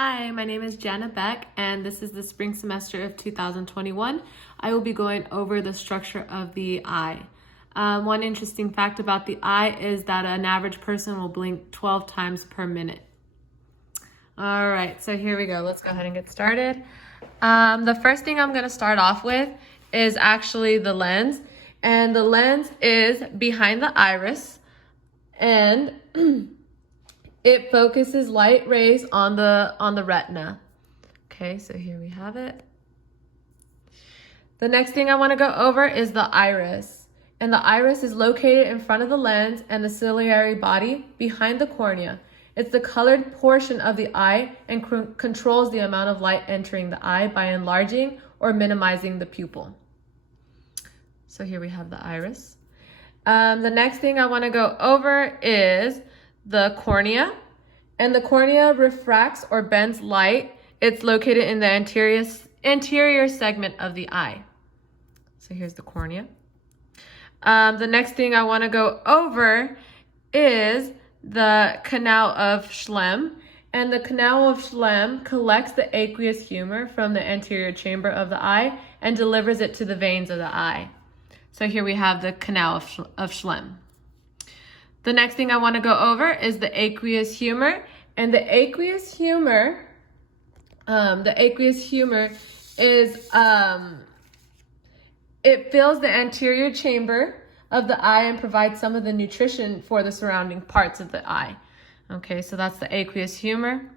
Hi, my name is Jana Beck, and this is the spring semester of 2021. I will be going over the structure of the eye. One interesting fact about the eye is that an average person will blink 12 times per minute. All right, so here we go. Let's go ahead and get started. The first thing I'm going to start off with is actually the lens, and the lens is behind the iris, and it focuses light rays on the retina. Okay, so here we have it. The next thing I want to go over is the iris. And the iris is located in front of the lens and the ciliary body behind the cornea. It's the colored portion of the eye and controls the amount of light entering the eye by enlarging or minimizing the pupil. So here we have the iris. The next thing I want to go over is the cornea, and the cornea refracts or bends light. It's located in the anterior segment of the eye. So here's the cornea. The next thing I want to go over is the canal of Schlemm, and the canal of Schlemm collects the aqueous humor from the anterior chamber of the eye and delivers it to the veins of the eye. So here we have the canal of Schlemm. The next thing I want to go over is the aqueous humor, and the aqueous humor is it fills the anterior chamber of the eye and provides some of the nutrition for the surrounding parts of the eye. Okay, so that's the aqueous humor.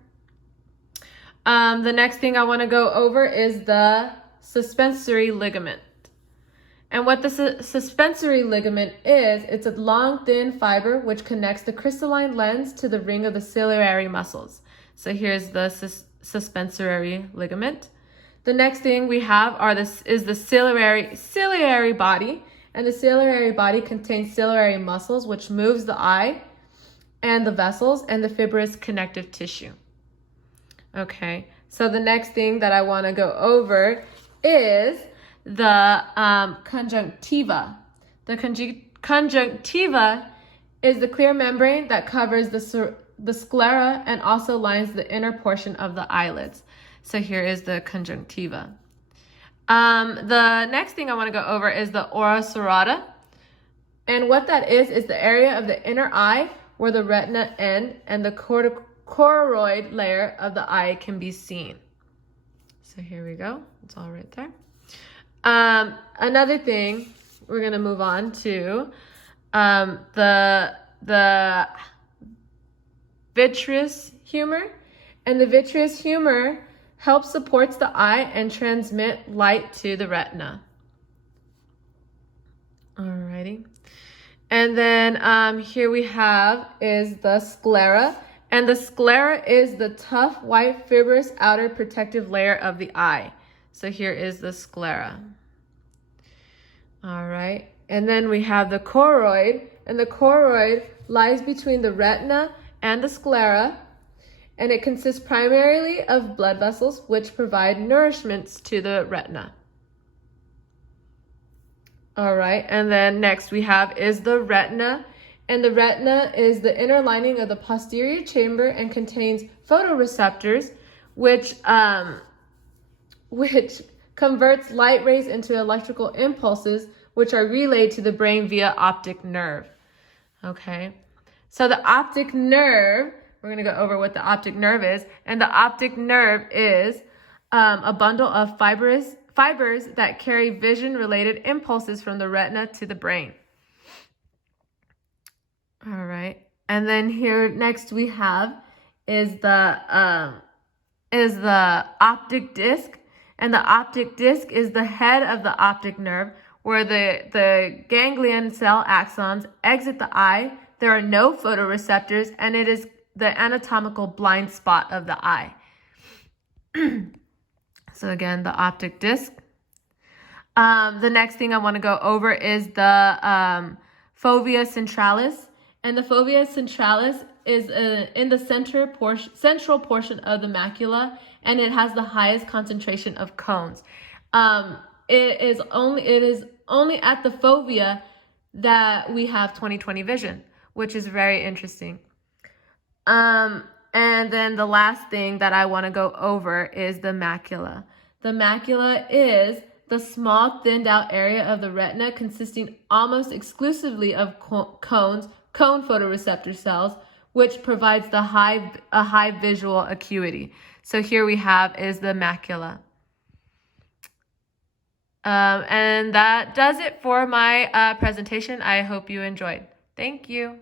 The next thing I want to go over is the suspensory ligament. And what the suspensory ligament is, it's a long, thin fiber which connects the crystalline lens to the ring of the ciliary muscles. So here's the suspensory ligament. The next thing we have is the ciliary body. And the ciliary body contains ciliary muscles which moves the eye and the vessels and the fibrous connective tissue. Okay, so the next thing that I want to go over is the conjunctiva. The conjunctiva is the clear membrane that covers the sclera and also lines the inner portion of the eyelids. So here is the conjunctiva. The next thing I want to go over is the ora serrata. And what that is the area of the inner eye where the retina end and the choroid layer of the eye can be seen. So here we go. It's all right there. Another thing, we're going to move on to the vitreous humor. And the vitreous humor helps supports the eye and transmit light to the retina. Alrighty. And then here we have is the sclera. And the sclera is the tough, white, fibrous outer protective layer of the eye. So here is the sclera. All right. And then we have the choroid, and the choroid lies between the retina and the sclera, and it consists primarily of blood vessels which provide nourishments to the retina. All right. And then next we have is the retina, and the retina is the inner lining of the posterior chamber and contains photoreceptors which converts light rays into electrical impulses, which are relayed to the brain via optic nerve. Okay, so the optic nerve, we're going to go over what the optic nerve is. And the optic nerve is a bundle of fibers that carry vision-related impulses from the retina to the brain. All right, and then here next we have is the optic disc. And the optic disc is the head of the optic nerve where the ganglion cell axons exit the eye. There are no photoreceptors, and it is the anatomical blind spot of the eye. So again, the optic disc. The next thing I want to go over is the fovea centralis. And the fovea centralis is in the central portion of the macula, and it has the highest concentration of cones. It is only at the fovea that we have 20/20 vision, which is very interesting. And then the last thing that I want to go over is the macula. The macula is the small thinned out area of the retina consisting almost exclusively of cone photoreceptor cells, which provides a high visual acuity. So here we have is the macula. And that does it for my presentation. I hope you enjoyed. Thank you.